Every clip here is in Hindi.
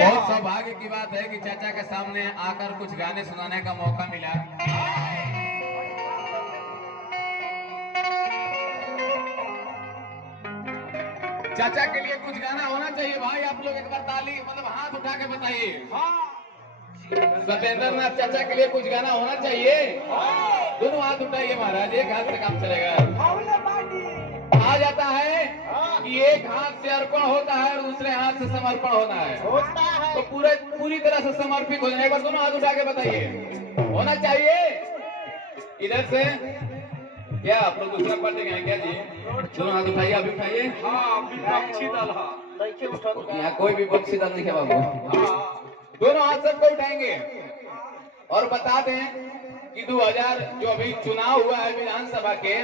बहुत सौभाग्य की बात है कि चाचा के सामने आकर कुछ गाने सुनाने का मौका मिला। चाचा के लिए कुछ गाना होना चाहिए भाई। आप लोग एक बार ताली मतलब हाथ उठा के बताइए। सत्येंद्र नाथ चाचा के लिए कुछ गाना होना चाहिए। दोनों हाथ उठाइए महाराज, एक हाथ से काम चलेगा। कहा जाता है कि एक हाथ से अर्पण होता है और दूसरे हाथ से समर्पण होता है। तो पूरी तरह से समर्पित हो जाए। एक बार दोनों हाथ उठा के बताइए, होना चाहिए। इधर से क्या आप लोग दूसरा पार्टी गए क्या जी? दोनों हाथ उठाइए, अभी उठाइए। विपक्षी दल यहाँ कोई भी विपक्षी दल नहीं है बाबू। दोनों हाथ सबको उठाएंगे और बता दें कि 2000 जो अभी चुनाव हुआ है विधानसभा के,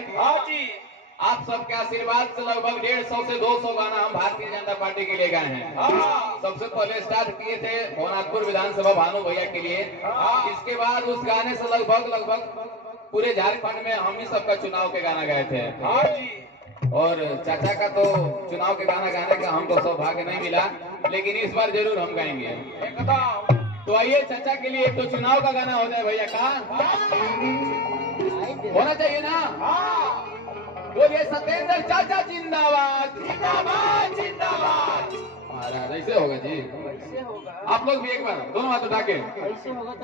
आप सबके आशीर्वाद से लगभग 150 से 200 गाना हम भारतीय जनता पार्टी के लिए गाए हैं। सबसे पहले स्टार्ट किए थे भवनाथपुर विधानसभा भानु भैया के लिए। इसके बाद उस गाने से लगभग पूरे झारखंड में हम ही सबका चुनाव के गाना गाए थे। और चाचा का तो चुनाव के गाना गाने का हमको सौभाग्य नहीं मिला, लेकिन इस बार जरूर हम गाएंगे। तो आइए चाचा के लिए एक तो चुनाव का गाना हो जाए भैया का, होना चाहिए ना। बोलिए सत्येंद्र चाचा जिंदाबाद जिंदाबाद जिंदाबाद। महाराज ऐसे होगा जी, आप लोग भी एक बार दोनों हाथ उठा के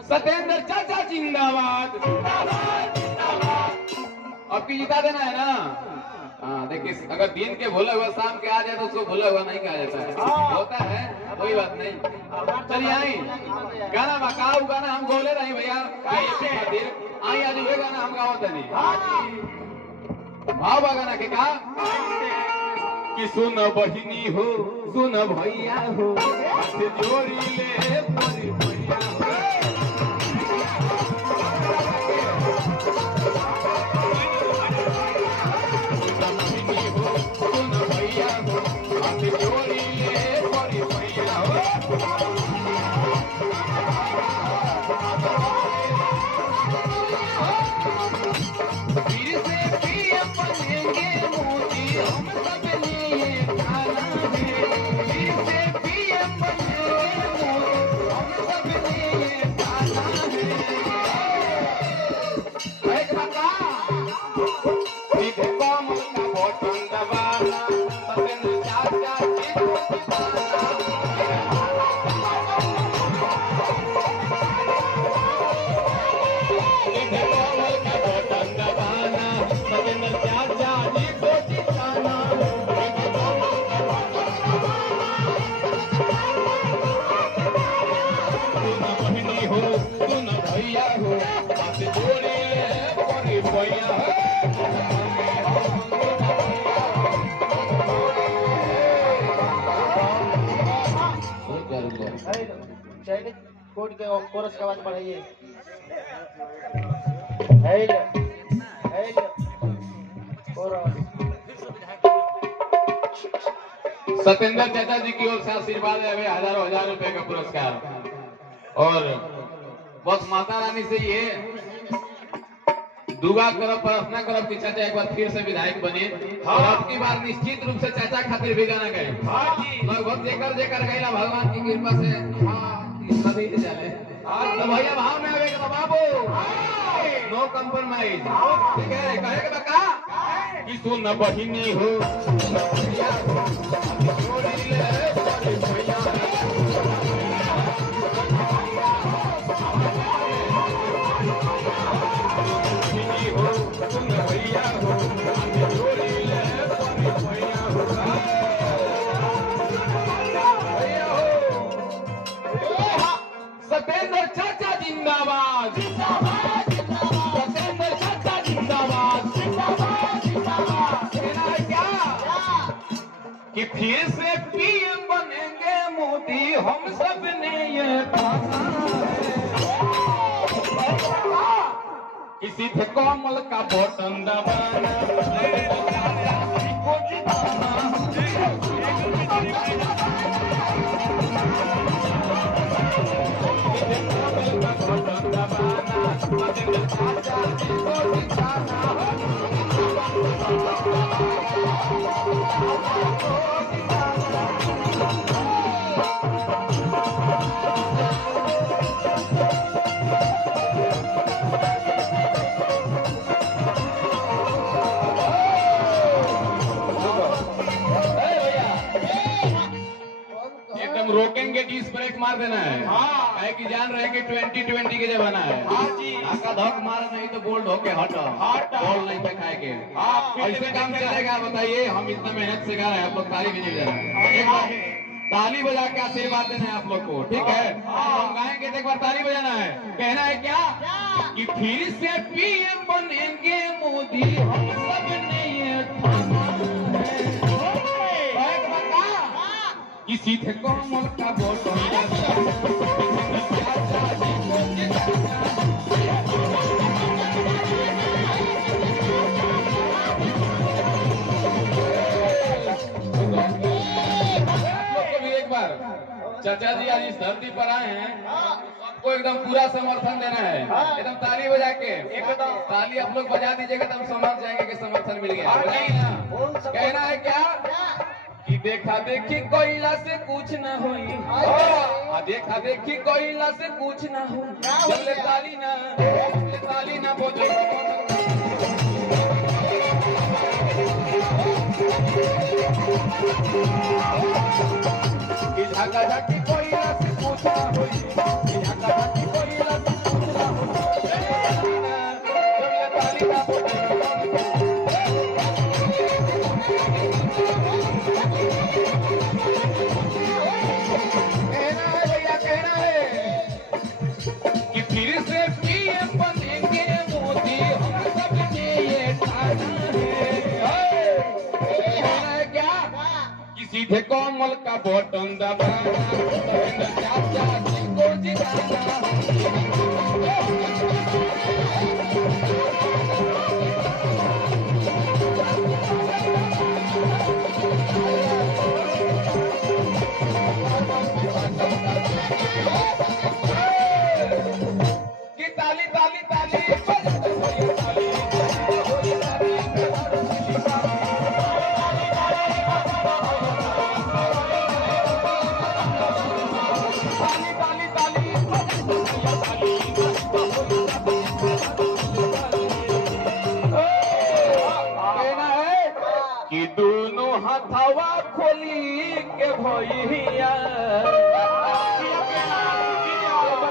सत्येंद्र चाचा जिंदाबाद जिंदाबाद जिंदाबाद। अब की जिता देना है ना। हाँ देखिए, अगर दिन के भूले हुए शाम के आ जाए तो उसको भूले हुआ नहीं कहा जाता है। होता है, कोई बात नहीं। चलिए आई गाना बकाऊ गाना हम बोले रहे भैया आई आज हुए गाना हम गाओ नहीं भाव गाना के का कि सुन बहिनी हो सुन भैया हो हाथ जोड़ी ले पूरी भैया हो। कोड के कोरस का आवाज बढ़ाइए। सत्येंद्र चाचा जी की ओर से आशीर्वाद है हजारों हजार रुपए का पुरस्कार। और बस माता रानी से ये दुआ करब प्रार्थना करब कि चाचा एक बार फिर से विधायक बने। और अब की बार निश्चित रूप से चाचा खातिर भी गाना गाए। लगभग जेकर गैला भगवान की कृपा से सभी जाने। तो भैया भाव में आवे के बाबू नो कंप्रोमाइज, ठीक है। कहे के बका कि सुन बहिनी हो जोड़ी ले भैया सत्येंद्र चाचा जिंदाबाद जिंदाबाद जिंदाबाद। सत्येंद्र चाचा जिंदाबाद जिंदाबाद जिंदाबाद। कहना है क्या कि फिर से पीएम बनेंगे मोदी, हम सब ने ये ठाना है। किसी थे कमल का बटन दबाना को जिताना। रोकेंगे कि इस ब्रेक मार देना है। हाँ। है कि जान रहे कि 2020 के जमाना है। हाँ जी। आपका धक मार नहीं तो बोल्ड होके हट बॉल नहीं पे खाएंगे। ऐसे काम चलेगा बताइए? हम इतना मेहनत से गा रहे हैं, आप लोग ताली भी नहीं बजा रहे। एक बार ताली बजा के आशीर्वाद देना है आप लोग को, ठीक है? हम गाएंगे तो एक बार ताली बजाना है। कहना है क्या कि फिर से पीएम बनेंगे मोदी, हम सब ने ये ठाना है। कि सीधे कमल का बटन चाचा जी आज इस धरती पर आए हैं, सबको एकदम पूरा समर्थन देना है। एकदम ताली बजा के एकदम ताली आप लोग बजा दीजिएगा तब समझ जाएंगे कि समर्थन मिल गया। कहना है क्या कि देखा देखी कोयला से कुछ न हुई, देखा देखी कोयला से कुछ न हुई, जब ताली ना बोझो झाका झाकी कोयला से कुछ न हुई, झाका झाकी कोयला से कुछ न हुई, जब ताली ना बोझो। कहना है भैया, कहना है कि फिर से पीएम बनेंगे मोदी, हम सब ने ये ठाना है। कहना है क्या कि सीधे कमल का बटन दबाना, चाचा जी को जिताना। ताली ताली ताली कहना है कि दोनों हथवा खोली के भैया,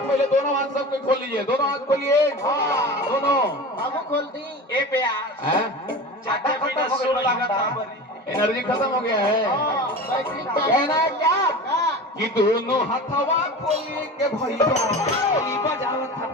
पहले दोनों हाथ सबको खोल लीजिए, दोनों हाथ खोलिए। दोनों बाबू खोल दी। ए प्यार चाचा बिना सुर लगाता एनर्जी खत्म हो गया है। कहना है क्या कि दोनों हथवा खोली के भैया बजावत था।